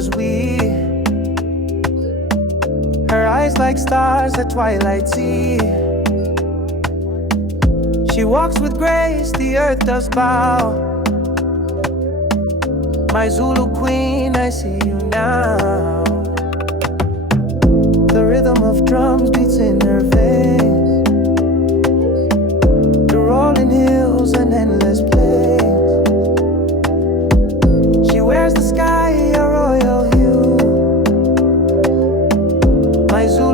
was we. Her eyes like stars at twilight sea. She walks with grace, the earth does bow. My Zulu queen, I see you now. The rhythm of drums beats in her veins. The rolling hills, an endless place. She wears the sky a royal hue. My Zulu